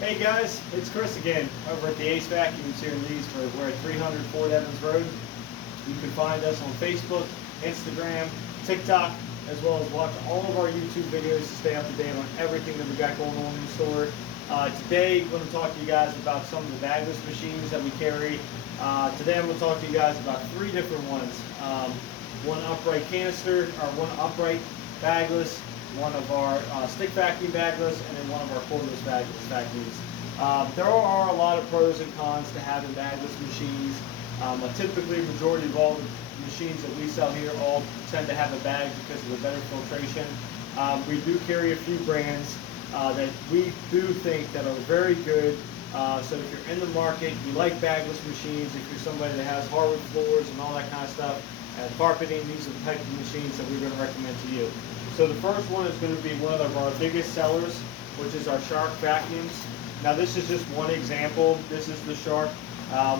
Hey guys, it's Chris again over at the Acevacuums here in Leesburg. We're at 300 Fort Evans Road. You can find us on Facebook, Instagram, TikTok, as well as watch all of our YouTube videos to stay up to date on everything that we got going on in the store. Today, I'm going to talk to you guys about some of the bagless machines that we carry. Today, I'm going to talk to you guys about three different ones. One upright canister, or one upright bagless, one of our stick vacuum bagless, and then one of our cordless bagless vacuums. There are a lot of pros and cons to having bagless machines. Typically, majority of all the machines that we sell here all tend to have a bag because of the better filtration. We do carry a few brands that we do think that are very good. So if you're in the market, you like bagless machines, if you're somebody that has hardwood floors and all that kind of stuff, and carpeting, these are the type of machines that we're going to recommend to you. So the first one is going to be one of our biggest sellers, which is our Shark vacuums. Now this is just one example. This is the Shark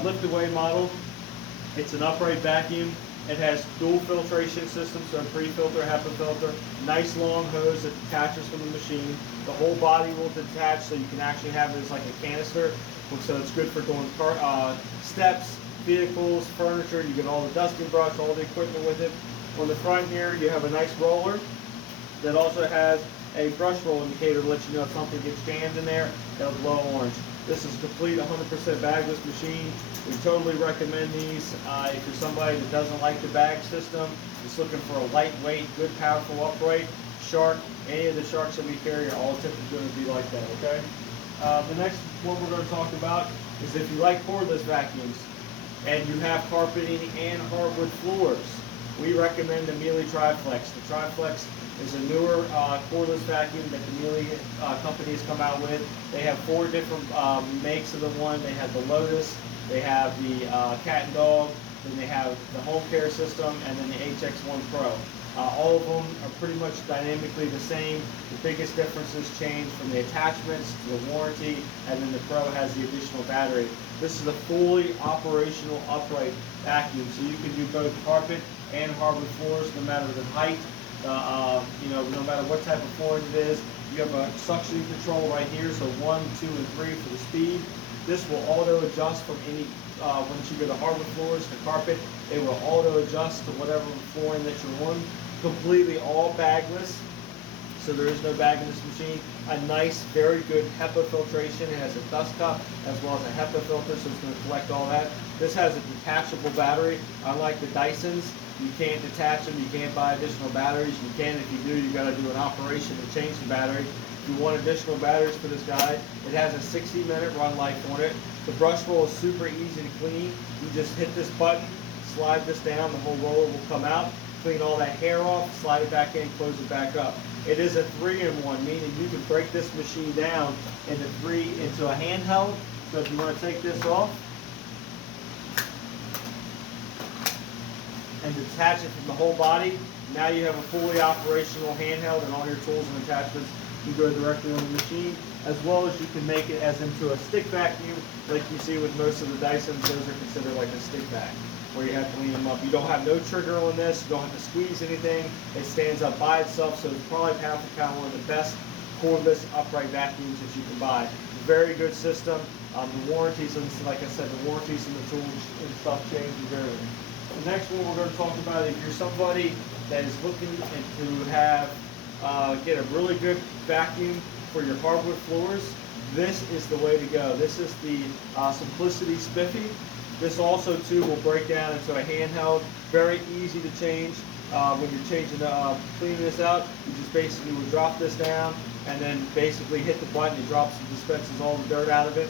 lift away model. It's an upright vacuum. It has dual filtration system, so pre-filter, HEPA filter, nice long hose that detaches from the machine. The whole body will detach, so you can actually have it as like a canister. So it's good for doing steps, vehicles, furniture. You get all the dusting brush, all the equipment with it. On the front here, you have a nice roller that also has a brush roll indicator to let you know if something gets jammed in there, it'll glow orange. This is a complete 100% bagless machine. We totally recommend these. If you're somebody that doesn't like the bag system, just looking for a lightweight, good, powerful, upright Shark, any of the Sharks that we carry are all typically going to be like that, okay? The next one we're going to talk about is if you like cordless vacuums and you have carpeting and hardwood floors, we recommend the Miele Triflex. The Triflex is a newer cordless vacuum that the Miele company has come out with. They have four different makes of the one. They have the Lotus, they have the Cat and Dog, then they have the Home Care System, and then the HX1 Pro. All of them are pretty much dynamically the same. The biggest differences change from the attachments to the warranty, and then the Pro has the additional battery. This is a fully operational upright vacuum, so you can do both carpet and hardwood floors, no matter the height. No matter what type of flooring it is. You have a suction control right here, so 1, 2, and 3 for the speed. This will auto adjust from any, once you go to hardwood floors to carpet, it will auto adjust to whatever flooring that you're on. Completely all bagless, so there is no bag in this machine. A nice, very good HEPA filtration. It has a dust cup as well as a HEPA filter, so it's going to collect all that. This has a detachable battery. Unlike the Dysons, you can't detach them. You can't buy additional batteries. You can. If you do, you got to do an operation to change the battery. If you want additional batteries for this guy, it has a 60-minute run life on it. The brush roll is super easy to clean. You just hit this button, slide this down, the whole roller will come out. Clean all that hair off, slide it back in, close it back up. It is a 3-in-1, meaning you can break this machine down into a handheld. So if you want to take this off and detach it from the whole body, now you have a fully operational handheld, and all your tools and attachments can go directly on the machine, as well as you can make it as into a stick vacuum, like you see with most of the Dysons. Those are considered like a stick vac, where you have to clean them up. You don't have no trigger on this, you don't have to squeeze anything. It stands up by itself, so it's probably pound for pound one of the best cordless upright vacuums that you can buy. Very good system. The warranties, and like I said, the warranties and the tools and stuff change very. The next one we're going to talk about, if you're somebody that is looking to have get a really good vacuum for your hardwood floors, this is the way to go. This is the Simplicity Spiffy. This also too will break down into a handheld. Very easy to change. When you're cleaning this out, you just basically will drop this down and then basically hit the button. It drops and dispenses all the dirt out of it.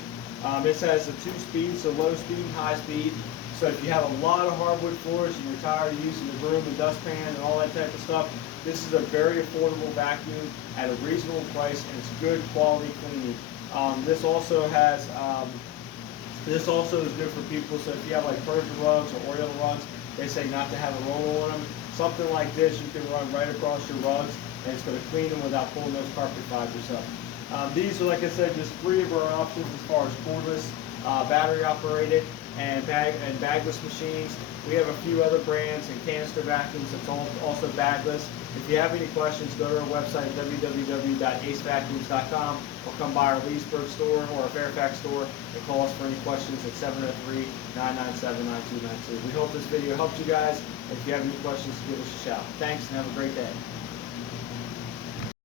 This has a 2-speed, so low speed, high speed. So if you have a lot of hardwood floors and you're tired of using the broom and dustpan and all that type of stuff, this is a very affordable vacuum at a reasonable price, and it's good quality cleaning. This also is good for people. So if you have like Persian rugs or oil rugs, they say not to have a roller on them. Something like this you can run right across your rugs, and it's going to clean them without pulling those carpet fibers up. These are, like I said, just 3 of our options as far as cordless battery operated, and bagless machines. We have a few other brands and canister vacuums that's also bagless. If you have any questions, go to our website, www.acevacuums.com, or come by our Leesburg store or our Fairfax store and call us for any questions at 703-997-9292. We hope this video helped you guys. If you have any questions, give us a shout. Thanks and have a great day.